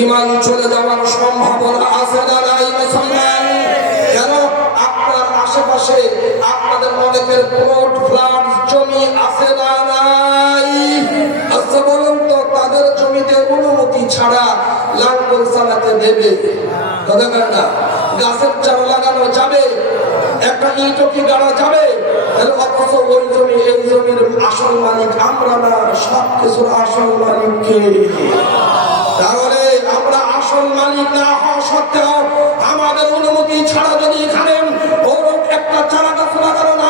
ইমান চলে যাওয়ার সম্ভাবনা আছে না নাই, মুসলমান? কেন? আপনার আশেপাশে আপনাদের অনেকের প্লট ফ্ল্যাট জমি আছে না নাই? আচ্ছা বলুন তো, তাদের জমিতে অনুমতি ছাড়া লাঙ্গল চালাতে দেবে? কথা না, গাছের চারা লাগানো যাবে? একটা ইটও কি গাড়া যাবে? অথচ ওই জমি, এই জমির আসল মালিক আমরা না সব কিছুর আসল মালিক অনুমতি ছাড়া যদি এখানে একটা চারা গাছ লাগানো না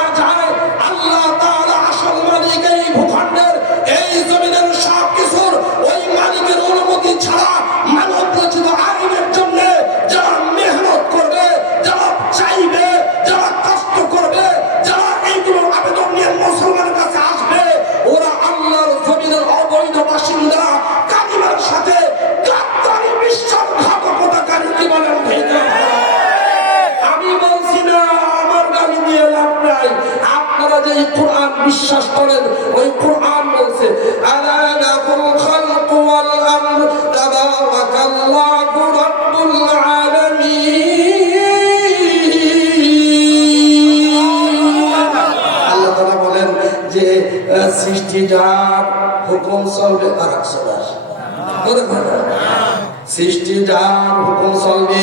এই কোরআন বিশ্বাস করেন, ওই কোরআন বলছে, আলা খালকু ওয়াল আমর তাবারাকাল্লাহু রাব্বুল আলামিন। আল্লাহ তাআলা বলেন যে সৃষ্টি যার হুকুম চলবে আর বলে ভালো। সৃষ্টি হুকুম চলবে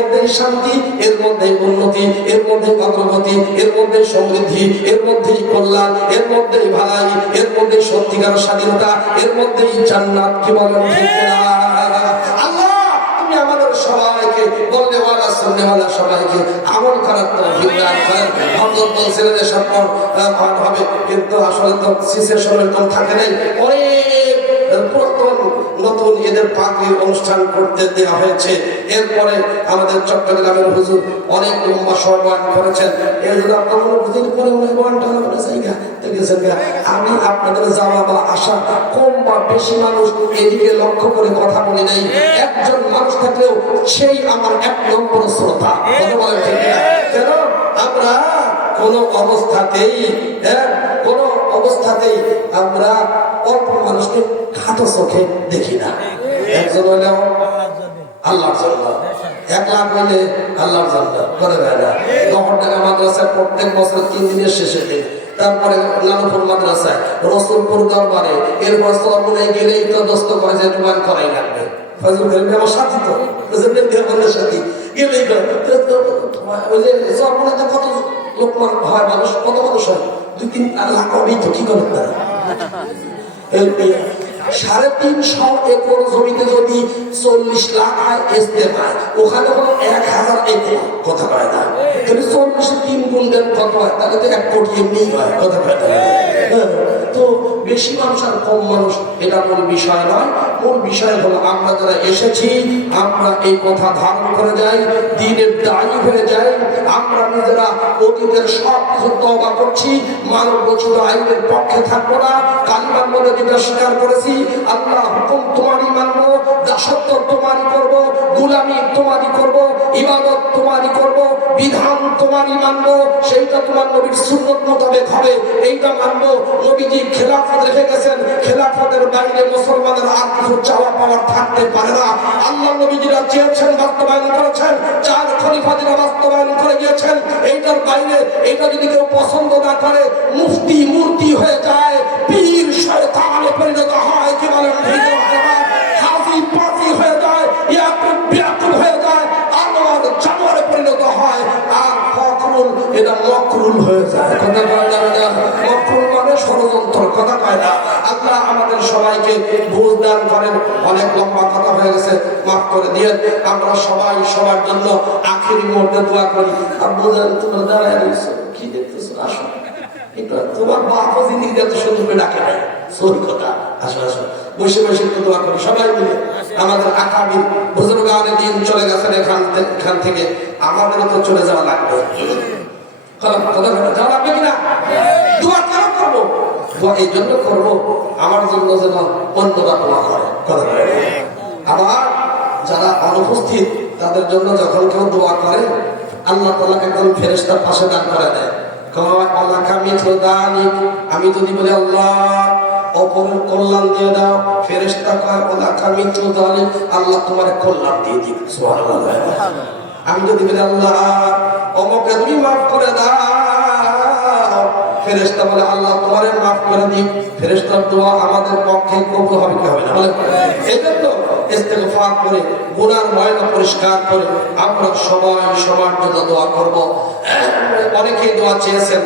মধ্যেই শান্তি, এর মধ্যেই উন্নতি, এর মধ্যেই অগ্রগতি এর মধ্যেই সমৃদ্ধি, এর মধ্যেই কল্যাণ, এর মধ্যেই ভালাই, এর মধ্যেই সত্যিকার স্বাধীনতা, এর মধ্যেই জান্নাত, কি বলেন সবাইকে শুননেওয়ালা সবাইকে আমল অনেক নতুন ঈদের পাখির অনুষ্ঠান করতে দেওয়া হয়েছে। এরপরে আমাদের চট্টগ্রামের হুজুর অনেক লম্বা সময় বয়ান করেছেন আমি আপনাদের যাওয়া বা আসা কম বা বেশি মানুষ এদিকে লক্ষ্য করে কথা বলি নাই। একজন মানুষ থাকলেও সেই আমার এক নম্বর শ্রোতা। কেন? আমরা কোন অবস্থাতেই হ্যাঁ, কোন অবস্থাতেই আমরা অল্প মানুষকে খাটো চোখে দেখি না। একজন হইলেও আল্লাহর জন্য এক লাখ হইলে আল্লাহর জন্য করে দেয় না। মাদ্রাসায় প্রত্যেক বছর তিন দিনের শেষে দিন। তারপরে লালপুর মাদ্রাসায়, রসুলপুর দরবারে। এরপর সরমনে গেলেই তো দোস্ত করে যে দোকান করাই লাগবে। কত লোক হয় মানুষ, কত মানুষ হয়? দুই তিন লাখ হবেই তো কি করেন তারা? সাড়ে তিনশো একর জমিতে যদি চল্লিশ লাখ হয় ইস্তেমায় ওখানে কোনো এক হাজার একর কথা পায় না। কিন্তু চল্লিশে তিন গুণ দেন কত হয়? তাহলে তো এক কোটি এমনি হয় কথা পায় না। হ্যাঁ, তো বেশি মানুষ আর কম মানুষ এটা মূল বিষয় নয়। মূল বিষয় হলো, আমরা যারা এসেছি, আমরা এই কথা ধারণ করে যাই, দিনের দায়ী হয়ে যাই, আমরা নিজেরা অতীতের সব কিছু তবা করছি, মানব রচিত আইনের পক্ষে থাকব না কালিমার মধ্যে যেটা স্বীকার করেছি, আল্লাহ হুকুম তোমারই মানবো, দাসত্ব তোমারই করব, গুলামি তোমারই করব, ইবাদত তোমারই করব, বিধান তোমারই মানবো, সেইটা তোমার নবীর সুন্নত মোতাবেক হবে, এইটা মানবো, নবীজি খেলাফত রেখে গেছেন, খেলাফতের বাইরে মুসলমানের আর কিছু চাওয়া পাওয়ার থাকতে পারে না। আল্লাহ নবীজিরা চেয়েছেন, বাস্তবায়ন করেছেন, চার খলিফাদিরা বাস্তবায়ন করে গিয়েছেন, এইটার বাইরে এটা যদি কেউ পছন্দ না করে, মুফতি, মূর্তি হয়ে যায়, পীর, শয়তানে পরিণত হয়, কি বলেন? পাতি হয়ে যায়, ইয়াকুব, বিয়াকুব হয়ে যায়, আনোয়ার, জানোয়ারে পরিণত হয়, আর ফখরুল হয়ে যায়। সবাইকে বুঝ দান করেন অনেক লম্বা কথা হয়ে গেছে মাফ করে দিয়ে আমরা সবাই সবার জন্য আখিরি মুহূর্তে দোয়া করি তোমরা দাঁড়ায় রয়েছে কি আসো আমাদের এখান থেকে তো চলে যাওয়া লাগবে কথা যাওয়া লাগবে কিনা দোয়া এই জন্য করব আমার জন্য যেন অন্যরা দোয়া করে আবার যারা অনুপস্থিত তাদের জন্য যখন কেউ দোয়া করে আল্লাহ তালা একজন ফেরেস্তার পাশে দান করে দেয়। আমি যদি বলি আল্লাহ অপরের কল্যাণ দিয়ে দাও। ফেরেস্তা কয় আল্লাহ তোমার কল্যাণ দিয়ে সুবহানাল্লাহ। আমি যদি বলি আল্লাহ অমকে তুমি মাফ করে দাও। ফেরেস্তা বলে, আল্লাহ, তোমারে মাফ করে দিই ফেরেস্তার দোয়া আমাদের পক্ষে কবুল হবে কি হবে না? বলে ইস্তেগফার করে, গুনার ময়লা পরিষ্কার করে আমরা সবাই সবার জন্য দোয়া করব। অনেকেই দোয়া চেয়েছেন।